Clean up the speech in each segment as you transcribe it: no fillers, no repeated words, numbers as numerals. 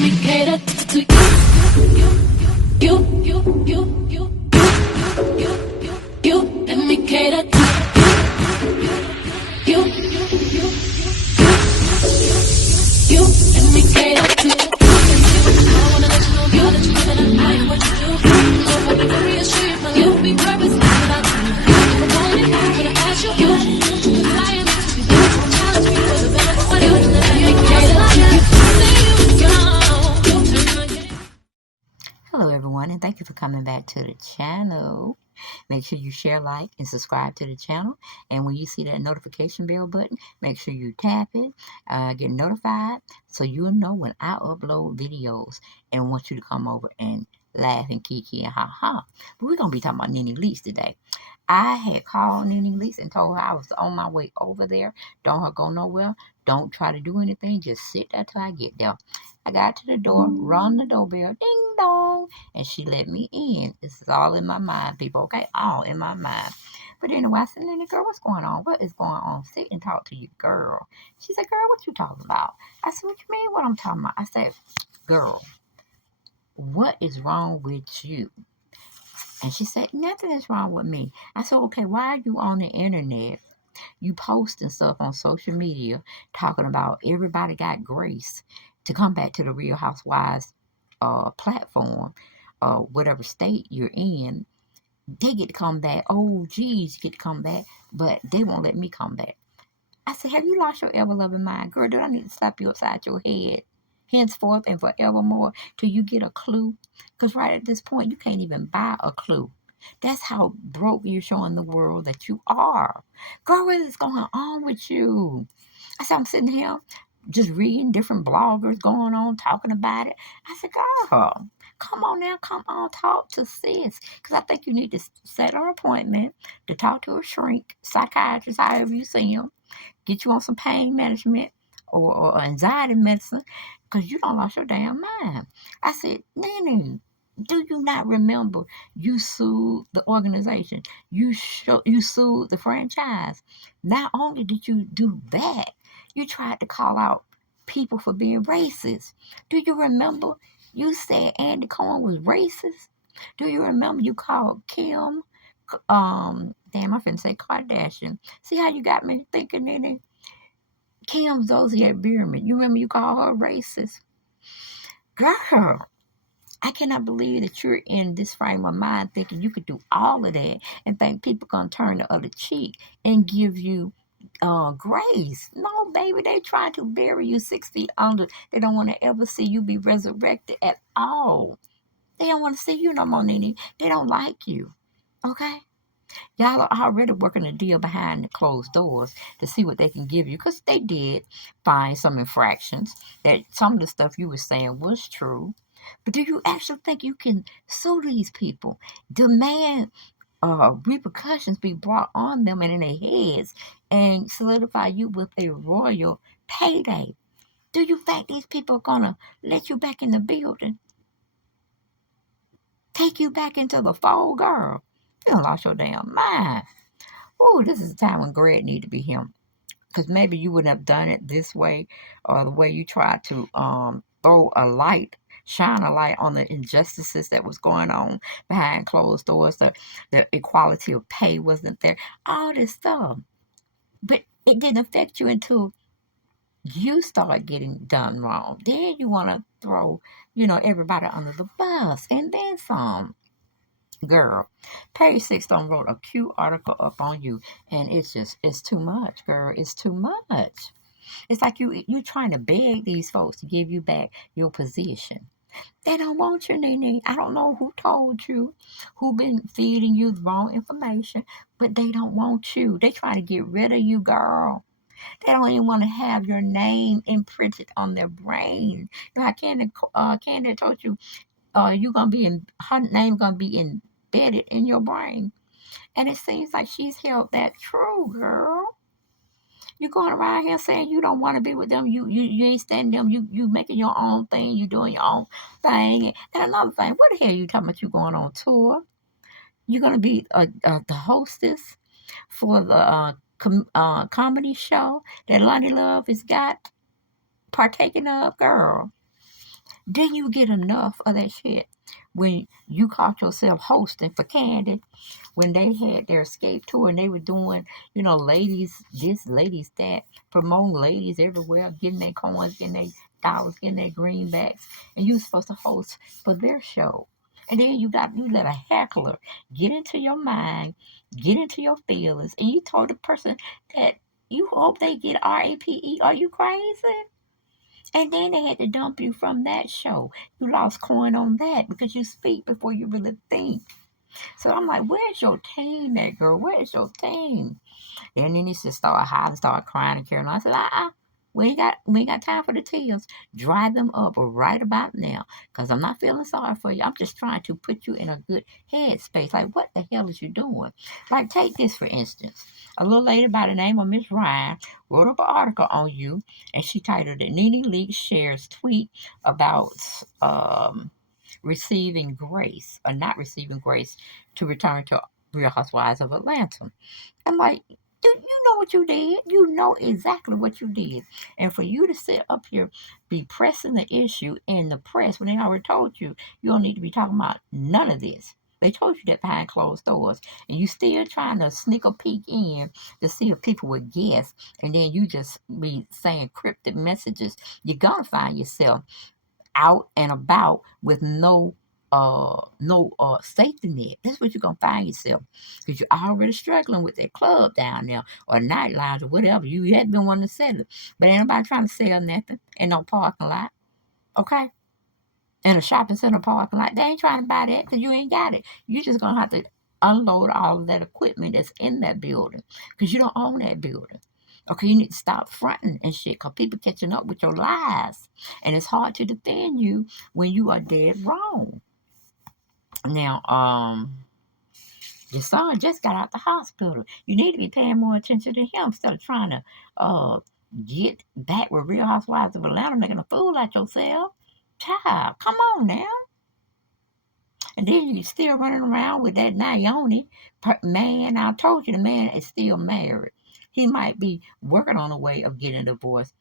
me cater to you. Let me cater to you. Let me cater to you. I wanna let you know, girl, that you know that I like what you do. So if I be very assured, my life will be purpose without you. If I want it, I'm gonna ask you. Cause I am to be there. Challenge me for the better for you. Let me cater to you. Hello everyone, and thank you for coming back to the channel. Make sure you share, like, and subscribe to the channel. And when you see that notification bell button, make sure you tap it, get notified, so you'll know when I upload videos and want you to come over and laugh and kiki and ha-ha. But we're going to be talking about Nene Leakes today. I had called Nene Leakes and told her I was on my way over there. Don't go nowhere. Don't try to do anything. Just sit there till I get there. I got to the door, rung the doorbell, ding dong, and she let me in. This is all in my mind, people, okay? All in my mind. But anyway, I said, Nene, girl, what's going on? What is going on? Sit and talk to you, girl. She said, girl, what you talking about? I said, what you mean what I'm talking about? I said, girl, what is wrong with you? And she said, nothing is wrong with me. I said, okay, why are you on the internet? You posting stuff on social media talking about everybody got grace to come back to the Real Housewives platform, whatever state you're in. They get to come back. Oh, geez, get to come back, but they won't let me come back. I said, have you lost your ever-loving mind? Girl, do I need to slap you upside your head henceforth and forevermore till you get a clue? Because right at this point, you can't even buy a clue. That's how broke you're showing the world that you are. Girl, what is going on with you? I said, I'm sitting here just reading different bloggers going on, talking about it. I said, girl, come on now, come on, talk to sis. Because I think you need to set an appointment to talk to a shrink, psychiatrist, however you see him. Get you on some pain management or anxiety medicine because you don't lost your damn mind. I said, Nene, do you not remember you sued the organization? You sued the franchise. Not only did you do that, you tried to call out people for being racist. Do you remember you said Andy Cohen was racist? Do you remember you called Kim damn, I finna say Kardashian. See how you got me thinking, Nene? Kim Zolciak Bierman. You remember you called her racist? Girl, I cannot believe that you're in this frame of mind thinking you could do all of that and think people gonna turn the other cheek and give you grace. No, baby, they trying to bury you 6 feet under. They don't want to ever see you be resurrected at all. They don't want to see you no more, Nene. They don't like you. Okay? Y'all are already working a deal behind the closed doors to see what they can give you because they did find some infractions that some of the stuff you were saying was true. But do you actually think you can sue these people, demand repercussions be brought on them and in their heads, and solidify you with a royal payday? Do you think these people are going to let you back in the building? Take you back into the fold, girl? You done lost your damn mind. Oh, this is the time when Greg need to be him. Because maybe you wouldn't have done it this way or the way you tried to shine a light on the injustices that was going on behind closed doors. The equality of pay wasn't there. All this stuff. But it didn't affect you until you start getting done wrong. Then you want to throw, everybody under the bus and then some. Girl, Page Six done wrote a cute article up on you, and it's too much, girl. It's too much. It's like you trying to beg these folks to give you back your position. They don't want you, Nene. I don't know who told you, who been feeding you the wrong information, but they don't want you. They trying to get rid of you, girl. They don't even want to have your name imprinted on their brain. You know how Candy told you, you gonna be in her name gonna be embedded in your brain. And it seems like she's held that true, girl. You're going around here saying you don't want to be with them. You ain't standing them. You making your own thing. You doing your own thing. And another thing, what the hell you talking about? You going on tour? You're gonna be the hostess for the comedy show that Lonnie Love has got partaking of, girl. Didn't you get enough of that shit when you caught yourself hosting for Candy when they had their escape tour and they were doing, ladies this, ladies that, promoting ladies everywhere, getting their coins, getting their dollars, getting their greenbacks, and you were supposed to host for their show. And then you let a heckler get into your mind, get into your feelings, and you told the person that you hope they get RAPE. Are you crazy? And then they had to dump you from that show. You lost coin on that because you speak before you really think. So I'm like, where's your team at, girl? Where's your team? And then he just started hiding, started crying and carrying on. I said, we ain't got time for the tears. Dry them up right about now. Because I'm not feeling sorry for you. I'm just trying to put you in a good headspace. Like, what the hell is you doing? Like, take this for instance. A little lady by the name of Miss Ryan wrote up an article on you, and she titled it Nene Leakes shares tweet about receiving grace or not receiving grace to return to Real Housewives of Atlanta. I'm like, dude, you know what you did. You know exactly what you did. And for you to sit up here, be pressing the issue in the press when they already told you you don't need to be talking about none of this. They told you that behind closed doors. And you still trying to sneak a peek in to see if people would guess. And then you just be saying cryptic messages. You're going to find yourself out and about with no safety net. That's what you're gonna find yourself because you're already struggling with that club down there or night lounge or whatever. You had been wanting to sell it, but ain't nobody trying to sell nothing in no parking lot. Okay, in a shopping center parking lot, they ain't trying to buy that because you ain't got it. You just gonna have to unload all of that equipment that's in that building because you don't own that building. Okay, you need to stop fronting and shit because people catching up with your lies. And it's hard to defend you when you are dead wrong. Now, your son just got out the hospital. You need to be paying more attention to him instead of trying to get back with Real Housewives of Atlanta making a fool out yourself. Child, come on now. And then you still running around with that Naomi man. I told you the man is still married. He might be working on a way of getting a divorce,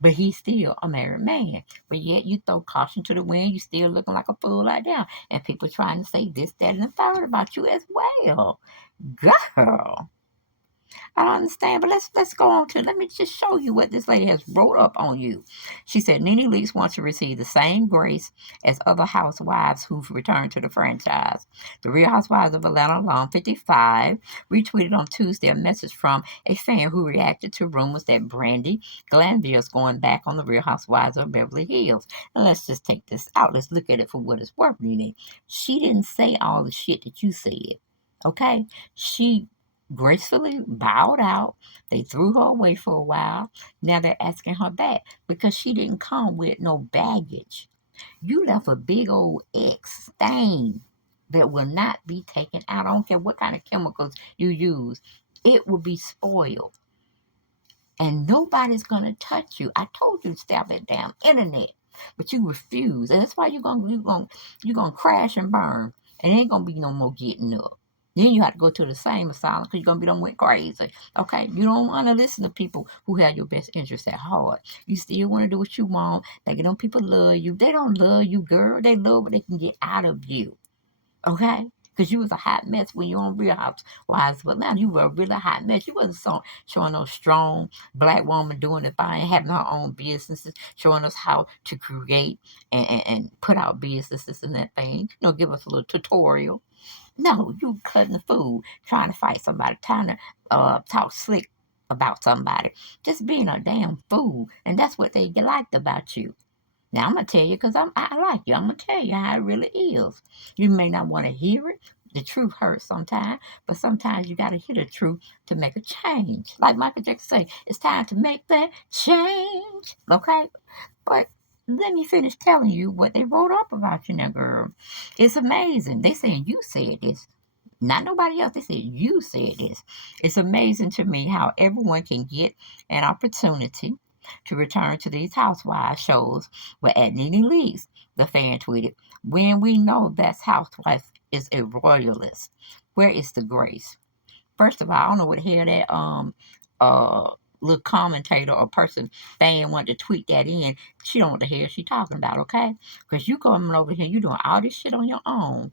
but he's still a married man. But yet you throw caution to the wind. You still looking like a fool like that. And people trying to say this, that, and the third about you as well. Girl. I don't understand, but let's go on to let me just show you what this lady has wrote up on you. She said Nene Leakes wants to receive the same grace as other housewives who've returned to the franchise. The Real Housewives of Atlanta alum 55 retweeted on Tuesday a message from a fan who reacted to rumors that Brandy Glanville is going back on the Real Housewives of Beverly Hills. And let's just take this out. Let's look at it for what it's worth, Nene. She didn't say all the shit that you said. Okay? She gracefully bowed out. They threw her away for a while. Now they're asking her back because she didn't come with no baggage. You left a big old X stain that will not be taken out. I don't care what kind of chemicals you use, it will be spoiled. And nobody's gonna touch you. I told you to stay off that damn internet, but you refuse, and that's why you're gonna crash and burn, and ain't gonna be no more getting up. Then you have to go to the same asylum because you're gonna be done went crazy. Okay, you don't want to listen to people who have your best interests at heart. You still want to do what you want. Like them people love you. They don't love you, girl. They love what they can get out of you. Okay? Because you was a hot mess when you were on Real Housewives, but now you were a really hot mess. You wasn't showing no strong black woman doing it fine, having her own businesses, showing us how to create and put out businesses and that thing. Give us a little tutorial. No, you cutting the food, trying to fight somebody, trying to talk slick about somebody, just being a damn fool, and that's what they liked about you. Now I'm gonna tell you because I like you. I'm gonna tell you how it really is. You may not want to hear it. The truth hurts sometimes, but sometimes you gotta hear the truth to make a change. Like Michael Jackson say, it's time to make that change. Okay, but let me finish telling you what they wrote up about you now, girl. It's amazing. They saying you said this. Not nobody else. They said you said this. It's amazing to me how everyone can get an opportunity to return to these housewives shows, but at Nene Leakes, the fan tweeted, when we know that housewife is a royalist, where is the grace? First of all, I don't know what the hell that little commentator or person fan want to tweet that in, she don't know what the hell she talking about, okay? Because you coming over here, you doing all this shit on your own,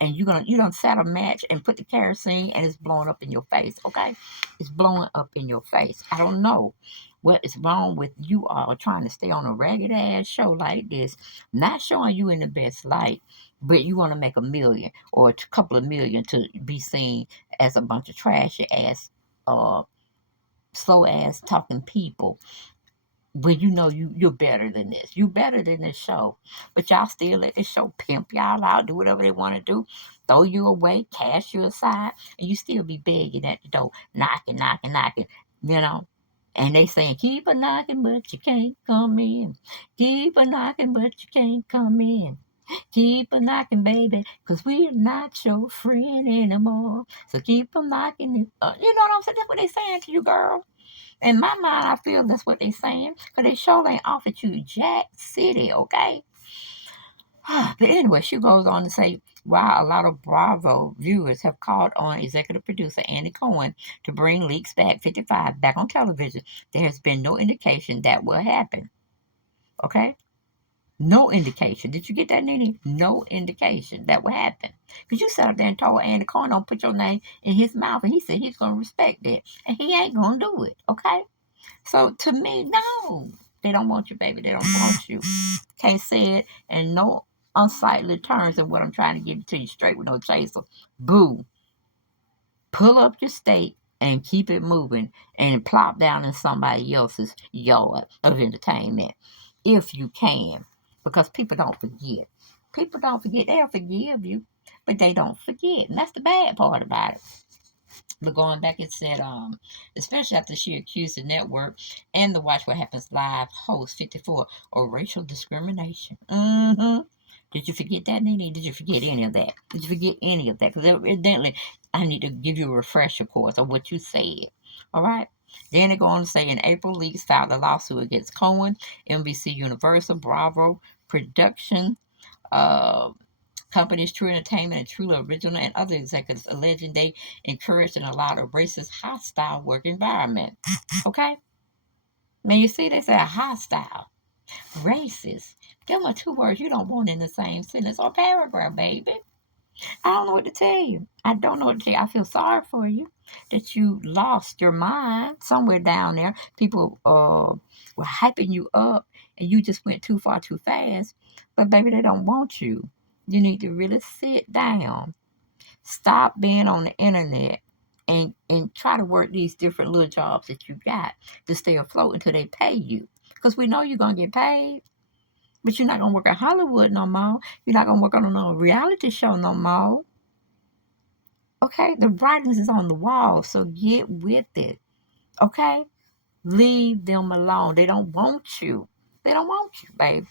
and you done set a match and put the kerosene, and it's blowing up in your face, okay? It's blowing up in your face. I don't know what is wrong with you all trying to stay on a ragged ass show like this, not showing you in the best light, but you want to make a million or a couple of million to be seen as a bunch of trashy ass, uh, slow ass talking people. But you know you're better than this. You better than this show. But y'all still let this show pimp y'all out, do whatever they want to do, throw you away, cast you aside, and you still be begging at the door, knocking, knocking, knocking, you know. And they saying, keep a knocking, but you can't come in. Keep a knocking, but you can't come in. Keep a knocking, baby, 'cause we're not your friend anymore. So keep a knocking. You know what I'm saying? That's what they saying to you, girl. In my mind, I feel that's what they saying. 'Cause they sure ain't offered you Jack City, okay? But anyway, she goes on to say, while a lot of Bravo viewers have called on executive producer Andy Cohen to bring Leaks Back 55 back on television, there has been no indication that will happen, okay? No indication. Did you get that, Nene? No indication that will happen. Because you sat up there and told Andy Cohen don't put your name in his mouth, and he said he's going to respect that. And he ain't going to do it, okay? So to me, no. They don't want you, baby. They don't want you. Can't say it in no unsightly terms of what I'm trying to give it to you straight with no chaser. Boo. Pull up your stake and keep it moving and plop down in somebody else's yard of entertainment if you can, because people don't forget. People don't forget. They'll forgive you, but they don't forget, and that's the bad part about it. But going back, it said, especially after she accused the network and the Watch What Happens Live host 54 of racial discrimination. Did you forget that, Nene? Did you forget any of that? Did you forget any of that? Because evidently, I need to give you a refresher course of what you said. All right? Then they go on to say in April, Leaks filed a lawsuit against Cohen, NBC Universal, Bravo Production, uh, companies True Entertainment and True Original and other executives alleging they encouraged and allowed a racist, hostile work environment. Okay? Now you see, they say hostile, racist. Them are two words you don't want in the same sentence or paragraph, baby. I don't know what to tell you. I don't know what to tell you. I feel sorry for you that you lost your mind somewhere down there. People were hyping you up and you just went too far too fast. But baby, they don't want you. You need to really sit down. Stop being on the internet and try to work these different little jobs that you got to stay afloat until they pay you. Because we know you're going to get paid. But you're not going to work at Hollywood no more. You're not going to work on no reality show no more. Okay? The brightness is on the wall, so get with it. Okay? Leave them alone. They don't want you. They don't want you, babe.